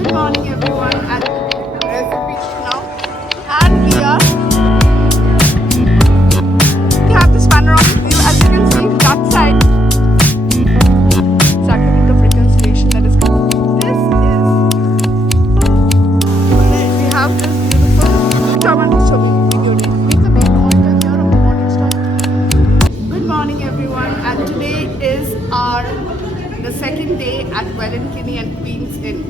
Good morning, everyone, and recipe now. And we have this panoramic view, as you can see that side. Sacrament of Reconciliation that is coming. We have this beautiful Chaman video. It's a big mountain here on the morning star. Good morning, everyone, and today is the second day at Wellankinney and Queen's Inn.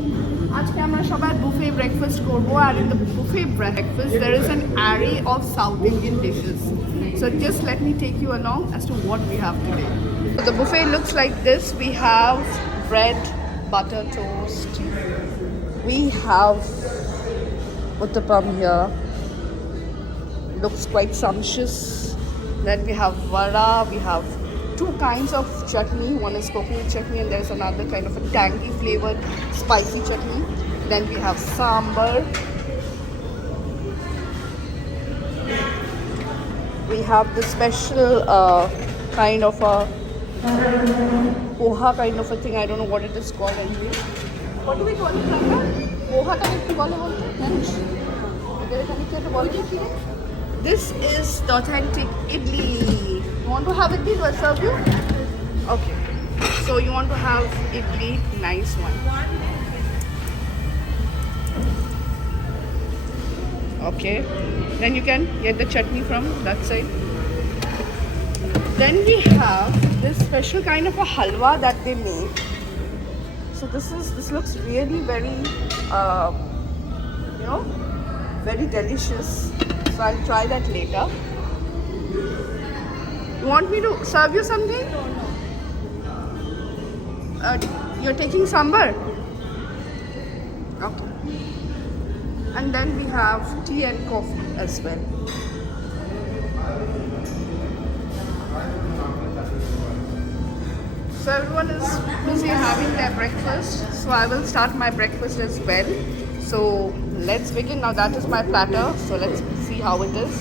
আজকে আমরা সবাই buffet breakfast করবো আর in the buffet breakfast there is an array of South Indian dishes. So just let me take you along as to what we have today. So the buffet looks like this. We have bread, butter toast. We have uttapam here. Looks quite sumptuous. Then we have vada. We have two kinds of chutney. One is coconut chutney and there's another kind of a tangy flavored spicy chutney. Then we have sambar. We have the special kind of a poha kind of a thing. I don't know what it is called anyway. What do we call it, Ranga? Poha ka ekটু বলে বলতে জানিস? এদের এখানে কি একটা বলে কি? This is the authentic idli. You want to have idli? Do I serve you? Okay. So you want to have idli, nice one. Okay. Then you can get the chutney from that side. Then we have this special kind of a halwa that they make. So this looks really very, very delicious. So I'll try that later. You want me to serve you something? You're taking sambar? Okay. And then we have tea and coffee as well. So everyone is busy having their breakfast. So I will start my breakfast as well. So let's begin. Now that is my platter. So let's see how it is.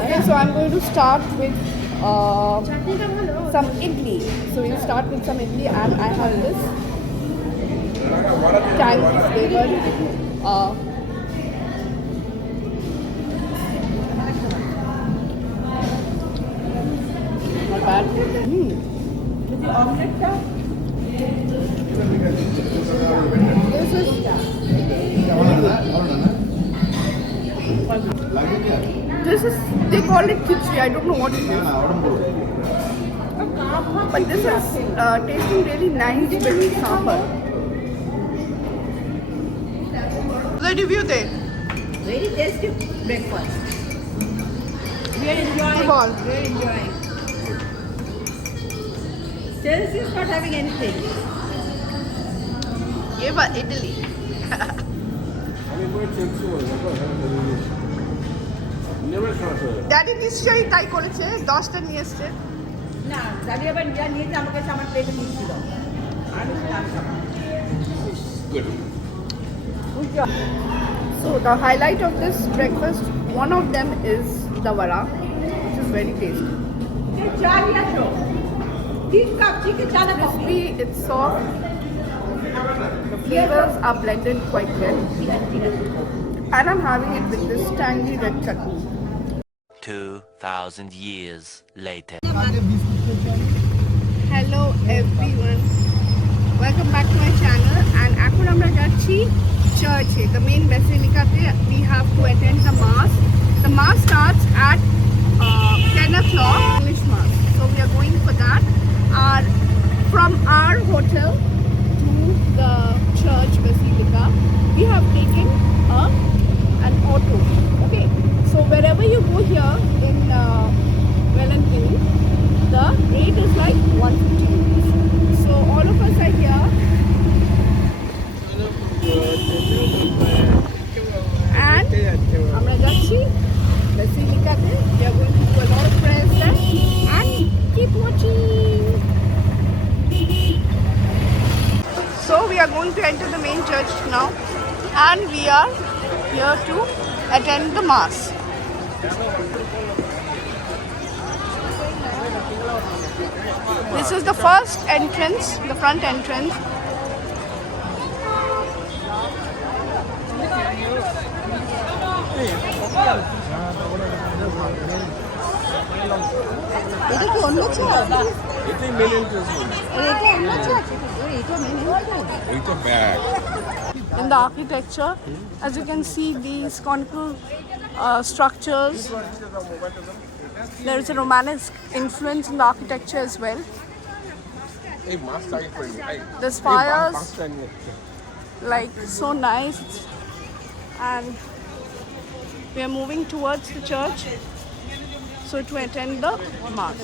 Okay, so I'm going to start with some idli. So we'll start with some idli and I have this tangy flavored not bad. This is, they call it khichdi. I don't know what it is. But this is tasting really nice with sambar. The review there. Very tasty breakfast. We are enjoying. We are enjoying. Chelsea is not having anything. ये बात idli daddy নিশ্চয়ই তাই করেছে 10টা নিয়ে এসছে না দাদি আবার যা নিয়েছে আমাকে আমার প্লেটে দিয়েছিল আমি good so the highlight of this breakfast, one of them is the vada, which is very tasty. চা নিয়ে আসো 3 কাপ চিকেন চা না coffee Crispy, it's soft. The flavors are blended quite well. And I'm having it with this tangy red chutney. 2,000 years later. Hello everyone. Welcome back to my channel. And এখন আমরা যাচ্ছি church, the main basilica. We have to attend the mass. The mass starts at 10 o'clock, English mass. So we are going for that. From our hotel to the church basilica, we have taken an auto. Okay, so wherever you go here in Wellankinney, the rate is like 150 rupees. So all of us are here. And আমরা যাচ্ছি basilica-তে. We are going to do a lot of prayers there. And keep watching. So we are going to enter the main church now, and we are here to attend the mass. This is the first entrance, the front entrance. এটা কি অন্য church? এটাই main entrance মনে এটা অন্য church? এটা main entrance? ওইটা back In the architecture, as you can see, these conical structures. There is a Romanesque influence in the architecture as well. এই মাছ টাইপ করে There's fires, like so nice, and we are moving towards the church so to attend the mass.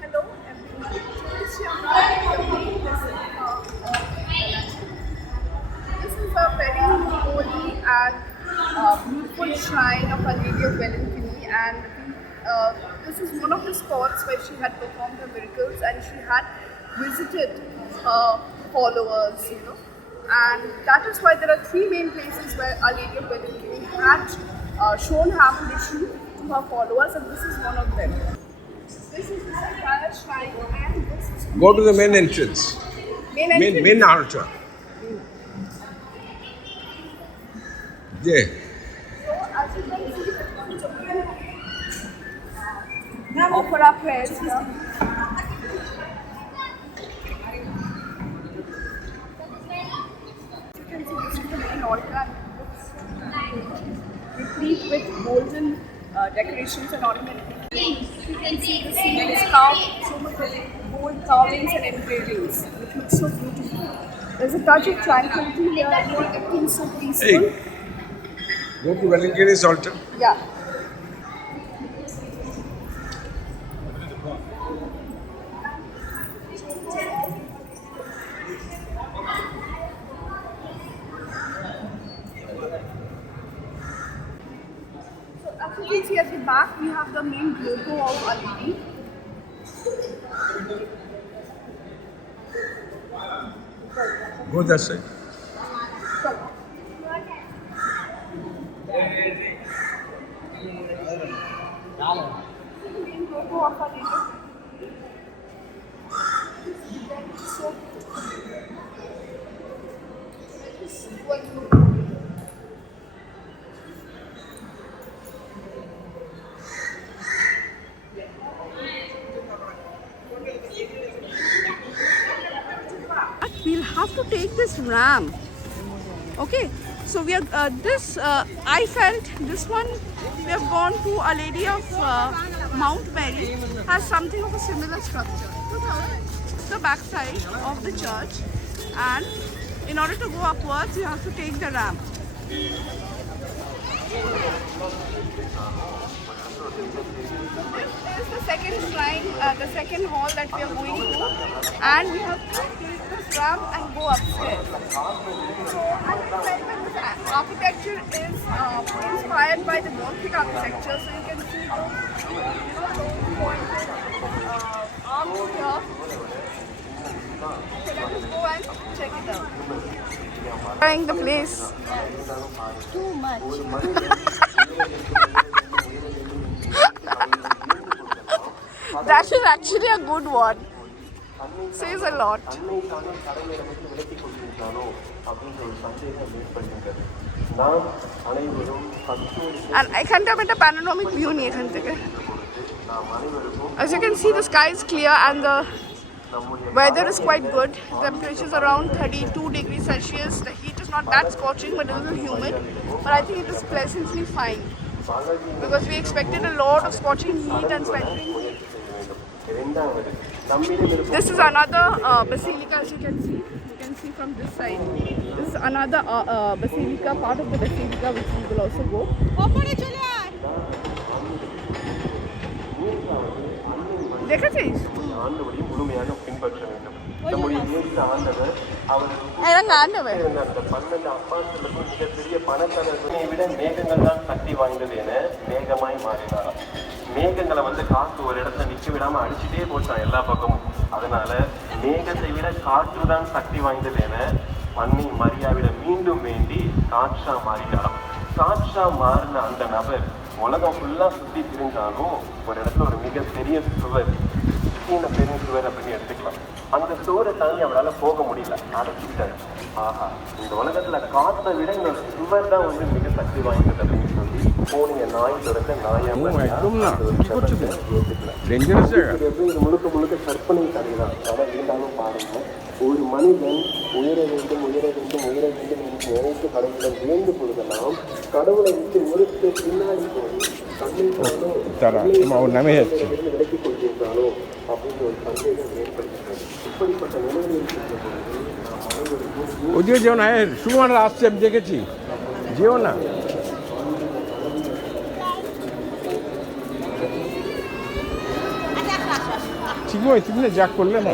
Hello everyone. This is a very holy and beautiful shrine of Our Lady of Wellinkini, and this is one of the spots where she had performed her miracles, and she had visited her followers, you know. And that is why there are three main places where Our Lady of Wellinkini had shown Hamadishu to her followers, and this is one of them. This is the entire shrine, and this is Go to the main entrance. main entrance. Main altar. There. So as you can see, we offer our prayers here. You can see this is the main altar, and it's replete with golden decorations and ornaments. You can see the ceiling is carved, so much of gold carvings and engravings. It looks so beautiful. There's a touch of tranquility here. Everything's so peaceful. Hey. Go to Wellinkini's altar. Yeah. So as you can see at the back, we have the main logo of Our Lady. Go that side. Main logo of Our Lady. So we'll have to take this ramp. Okay, so we are I felt this one we have gone to Our Lady of Mount Mary has something of a similar structure. The backside of the church, and in order to go upwards, you have to take the ramp. This is the second shrine, the second hall that we are going to, and we have to take this ramp and go upstairs. So, as I said, this architecture is inspired by the Gothic architecture, so you can see those pointed arms here. Okay, let us go and check it out. Trying the place. Too much. That is actually a good one. Says a lot. And এখানটা আমি একটা panoramic view নিই এখান থেকে. As you can see, the sky is clear and the weather is quite good. Temperature is around 32 degrees Celsius. The heat is not that scorching but a little humid. But I think it is pleasantly fine because we expected a lot of scorching heat and sweltering. This is another basilica, as you can see. You can see from this side. This is another basilica, part of the basilica which we will also go. দেখেছিস? எனக்கு ஆண்டவர் மேகங்கள் தான் சக்தி வாய்ந்தது என மேகமாய் மாறினாராம். மேகங்களை வந்து காற்று ஒரு இடத்துல நிக்க விடாம அடிச்சுட்டே போச்சான் எல்லா பக்கமும். அதனால மேகத்தை விட காற்று தான் சக்தி வாய்ந்தது என அன்னை மரியாவிடம் மீண்டும் வேண்டி காற்றா மாறினாராம். காற்றா மாறின அந்த நபர் உலகம் ஃபுல்லா சுத்தி திரிஞ்சாலும் ஒரு இடத்துல ஒரு மிகப்பெரிய சுவர், பெரிய சுவர் அப்படின்னு எடுத்துக்கலாம். அந்த சுவரை தாண்டி அவரால் போக முடியல, அடைச்சிட்டாரு. ஆஹா, இந்த உலகத்துல காற்றை விட இந்த சுவர் தான் வந்து மிக சக்தி வாய்ந்தது அப்படின்னு சொல்லி போனீங்க நாய் துறக்க முழுக்க முழுக்க கற்பனை கதைதான். ஆனால் இருந்தாலும் பாருங்க, ஒரு மனிதன் உயர வேண்டும் உயர வேண்டும் உயர வேண்டும் என்று நினைத்து கடவுளை வேண்டு பொழுதெல்லாம் கடவுளை விட்டு ஒருத்த பின்னாடி போய் விலக்கிக் கொள்கின்றானோ அப்படின்ற ஒரு சந்தேகம் ஏற்படுகிறது. இப்படிப்பட்ட நிலையில் இருக்கிற பொழுது ওদিকে যেও না, সুমার আসছে আমি দেখেছি, যেও না। ঠিক নয়, তুমি না যা করলে না।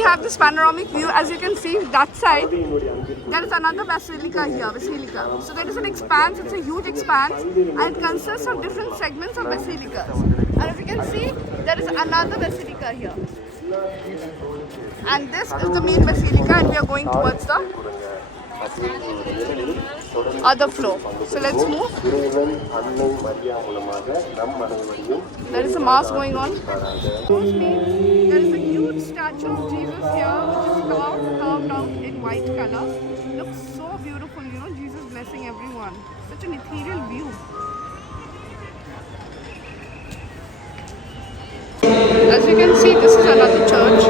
We have this panoramic view. As you can see, that side, there is another basilica here, basilica. So there is an expanse, it's a huge expanse, and it consists of different segments of basilicas. And as you can see, there is another basilica here. And this is the main basilica, and we are going towards the other floor. So let's move. There is a mass going on. There is a huge statue of Jesus here, which is carved out in white color. Looks so beautiful, you know, Jesus blessing everyone. Such an ethereal view. As you can see, this is another church.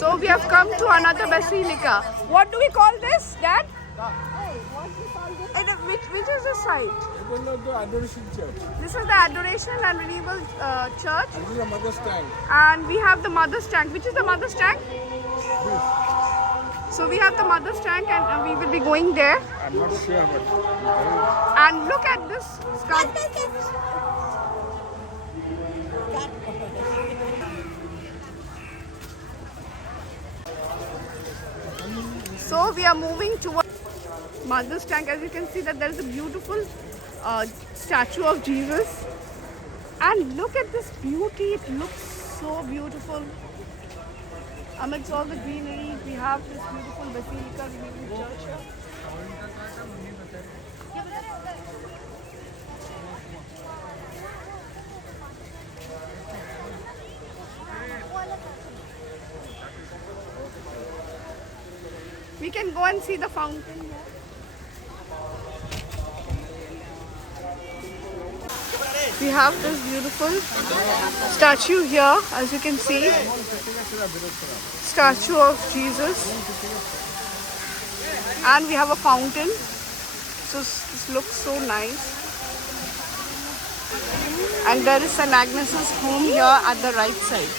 So we have come to another basilica. What do we call this, Dad? Which is the site? This is the Adoration and Renewal Church. This is the Mother's Tank. And we have the Mother's Tank. Which is the Mother's Tank? So we have the Mother's Tank and we will be going there. I'm not sure, but And look at this sky. So we are moving towards Mother's Tank. As you can see that there is a beautiful statue of Jesus. And look at this beauty. It looks so beautiful. Amidst all the greenery, we have this beautiful basilica, renewal church here. We can go and see the fountain here. We have this beautiful statue here, as you can see. Statue of Jesus. And we have a fountain. So this looks so nice. And there is St. Agnes's home here at the right side.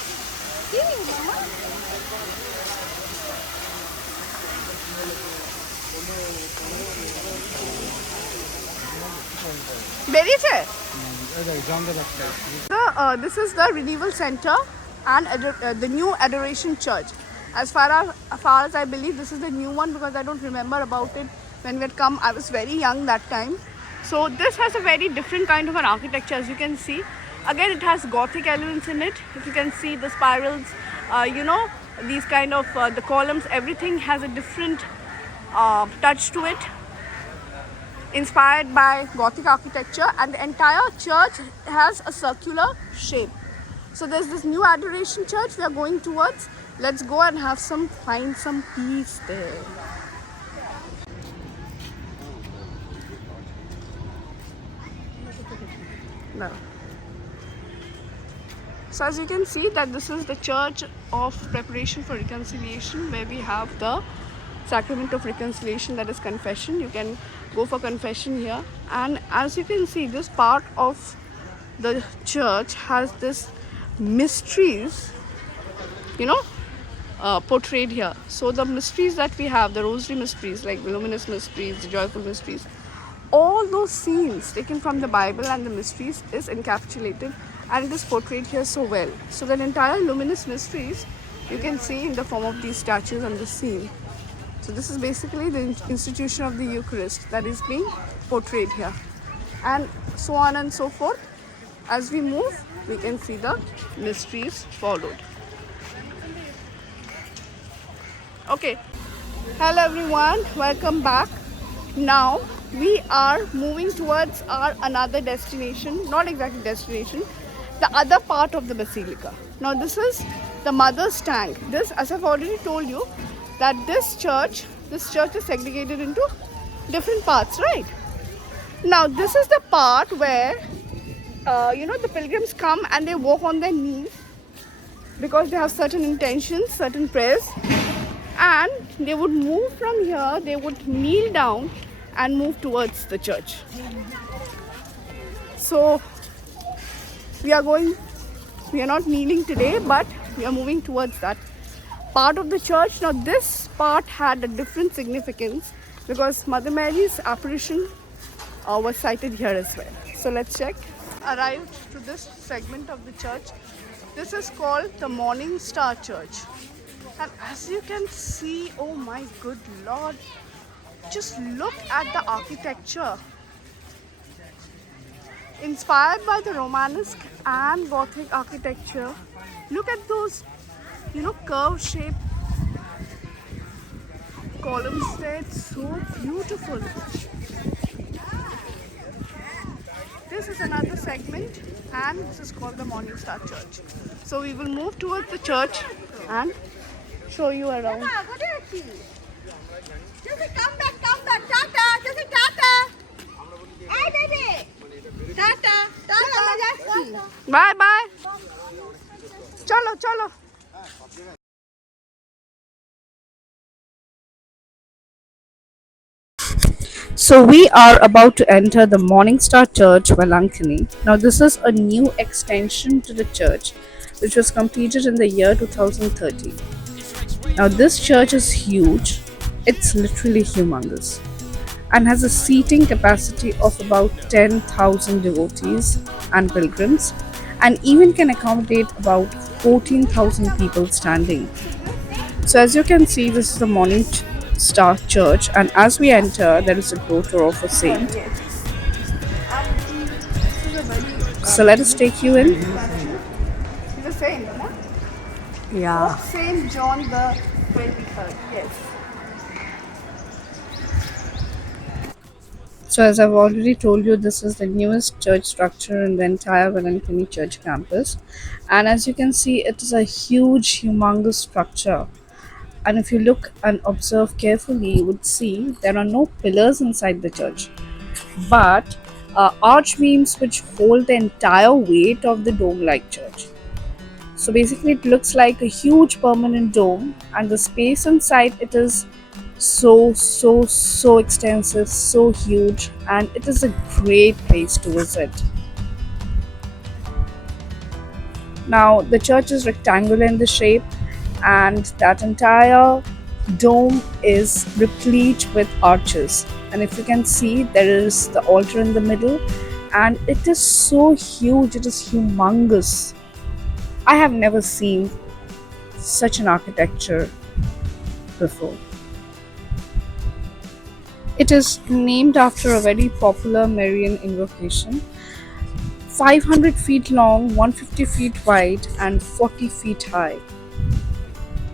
This is the Renewal Center and the new Adoration Church. As far as I believe, this is the new one because I don't remember about it when we had come. I was very young that time. So this has a very different kind of an architecture, as you can see. Again, it has Gothic elements in it. If you can see the spirals you know, these kind of the columns, everything has a different touch to it, inspired by Gothic architecture, and the entire church has a circular shape. So there's this new Adoration Church we are going towards. Let's go and find some peace there. No. So as you can see that this is the Church of Preparation for Reconciliation, where we have the Sacrament of Reconciliation, that is confession. You can go for confession here, and as you can see, this part of the church has this mysteries, you know, portrayed here. So the mysteries that we have, the rosary mysteries, like the luminous mysteries, the joyful mysteries, all those scenes taken from the Bible and the mysteries is encapsulated and it is portrayed here so well. So the entire luminous mysteries you can see in the form of these statues on the scene. So this is basically the institution of the Eucharist that is being portrayed here, and so on and so forth. As we move, we can see the mysteries followed. Okay, hello everyone, welcome back. Now we are moving towards our another destination, not exactly destination, the other part of the basilica. Now this is the mother's tank. This, as I've already told you, that this church is segregated into different parts, right? Now this is the part where you know, the pilgrims come and they walk on their knees because they have certain intentions, certain prayers, and they would move from here, they would kneel down and move towards the church. So we are not kneeling today, but we are moving towards that part of the church. Now this part had a different significance because Mother Mary's apparition was sighted here as well. So let's check. Arrived to this segment of the church. This is called the Morning Star Church, and as you can see, oh my good Lord, just look at the architecture, inspired by the Romanesque and Gothic architecture. Look at those, you know, curve shaped columns there. It's so beautiful. This is another segment, and this is called the Morning Star Church. So we will move towards the church and show you around. Come back, Tata, just Tata. Hey, baby. Tata. Bye bye. Chalo. So we are about to enter the Morning Star Church, Velankini. Now this is a new extension to the church which was completed in the year 2013. Now this church is huge, it's literally humongous, and has a seating capacity of about 10,000 devotees and pilgrims, and even can accommodate about 14,000 people standing. So as you can see, this is the Morning Star Church, and as we enter there is a grotto of a saint. So let us take you in. It's the same, no? Yeah. Saint John the 23rd, yes. So as I've already told you, this is the newest church structure in the entire Velankini church campus, and as you can see, it is a huge, humongous structure. And if you look and observe carefully, you would see there are no pillars inside the church, but arch beams which hold the entire weight of the dome-like church. So basically it looks like a huge permanent dome, and the space inside it is so extensive, so huge, and it is a great place to visit. Now the church is rectangular in the shape, and that entire dome is replete with arches, and if you can see, there is the altar in the middle, and it is so huge, it is humongous. I have never seen such an architecture before. It is named after a very popular Marian invocation. 500 feet long, 150 feet wide, and 40 feet high.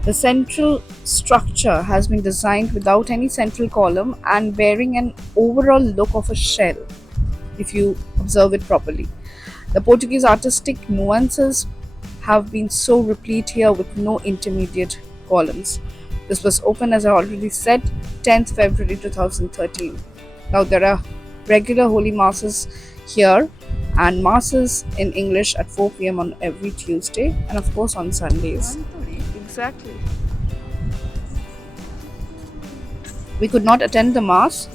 The central structure has been designed without any central column and bearing an overall look of a shell if you observe it properly. The Portuguese artistic nuances have been so replete here with no intermediate columns. This was opened, as I already said, 10th February 2013. Now there are regular holy masses here and masses in English at 4 p.m. on every Tuesday and of course on Sundays. Exactly. We could not attend the mass,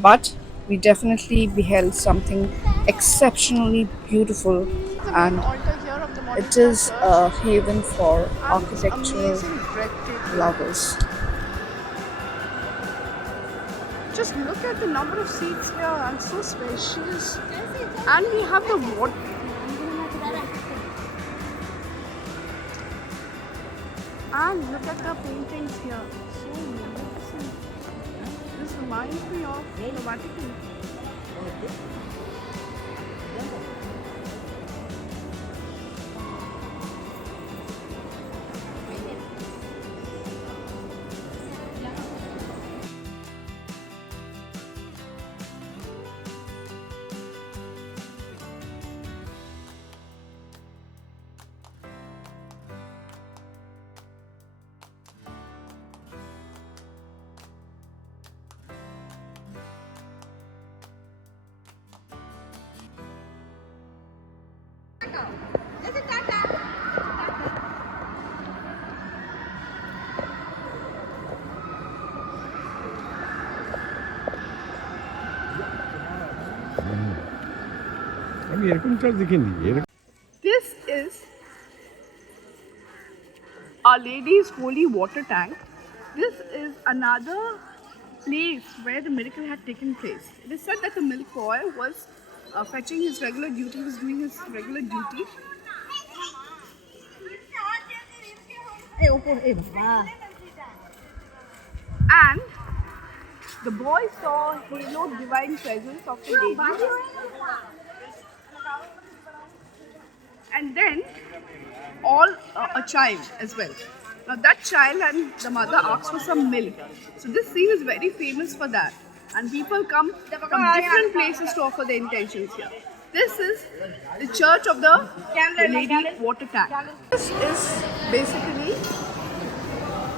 but we definitely beheld something exceptionally beautiful, and Altar here of the modern it is church. a haven for And architectural amazing, breathtaking. lovers. Just look at the number of seats here and so spacious. And we have the water. And look at the paintings here. So magnificent. This reminds me of the Vatican. আমি এরকম charge দেখিনি এরকম This is Our Lady's Holy Water Tank. This is another place where the miracle had taken place. It is said that the milk boy was fetching his regular duty, he was doing his regular duty. And the boy saw halo divine presence of the lady. And then all a child as well. Now that child and the mother asks for some milk. So this scene is very famous for that. And people come from different places to offer their intentions here. This is the church of the Lady Water Tank. This is basically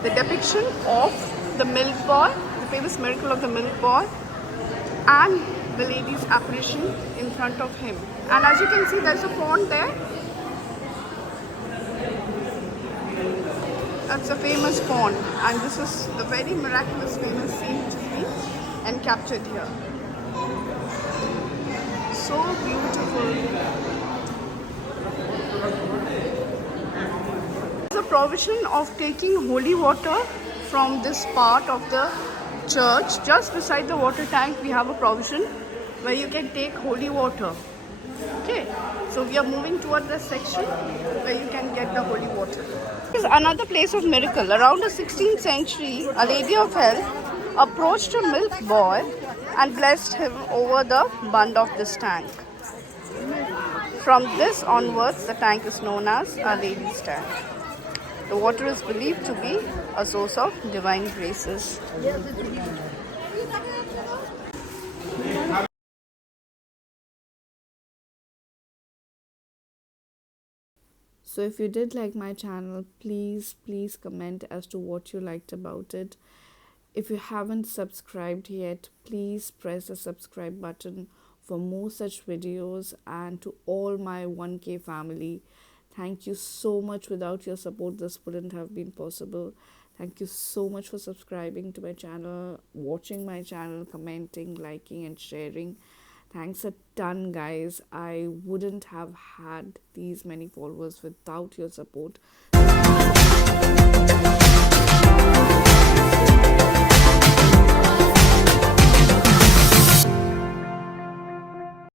the depiction of the milk boy, the famous miracle of the milk boy, and the lady's apparition in front of him. And as you can see, there's a pond there. That's a famous pond, and this is the very miraculous famous scene which is being encaptured here. So beautiful. There's a provision of taking holy water from this part of the church. Just beside the water tank, we have a provision where you can take holy water. Okay, so we are moving toward the section where you can get the holy water. This is another place of miracle. Around the 16th century, a lady of health approached a milk boy and blessed him over the bund of this tank. From this onwards, the tank is known as Our Lady's Tank. The water is believed to be a source of divine graces. So if you did like my channel, please comment as to what you liked about it. If you haven't subscribed yet, please press the subscribe button for more such videos. And to all my 1K family, thank you so much. Without your support, this wouldn't have been possible. Thank you so much for subscribing to my channel, watching my channel, commenting, liking and sharing. Thanks a ton, guys. I wouldn't have had these many followers without your support.